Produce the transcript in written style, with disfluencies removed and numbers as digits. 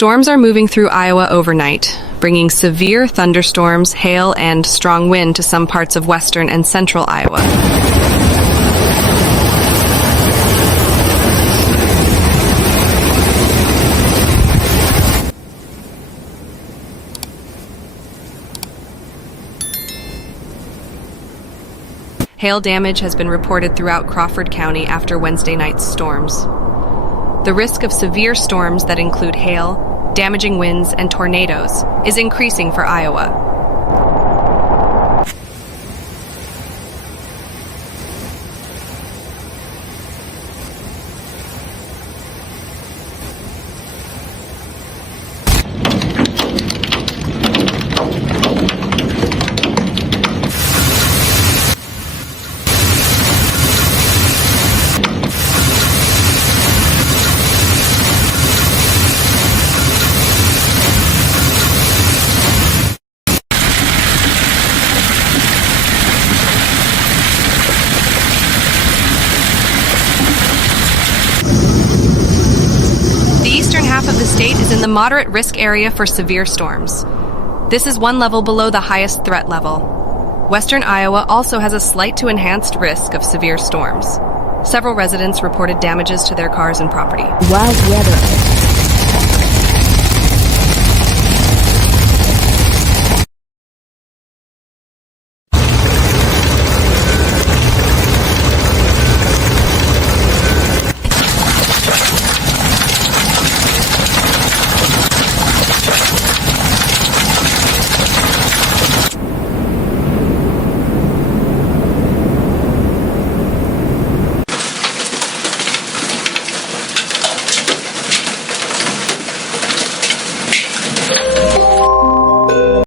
Storms are moving through Iowa overnight, bringing severe thunderstorms, hail, and strong wind to some parts of western and central Iowa. Hail damage has been reported throughout Crawford County after Wednesday night's storms. The risk of severe storms that include hail, damaging winds, and tornadoes is increasing for Iowa. The eastern half of the state is in the moderate risk area for severe storms. This is one level below the highest threat level. Western Iowa also has a slight to enhanced risk of severe storms. Several residents reported damages to their cars and property. Wild weather.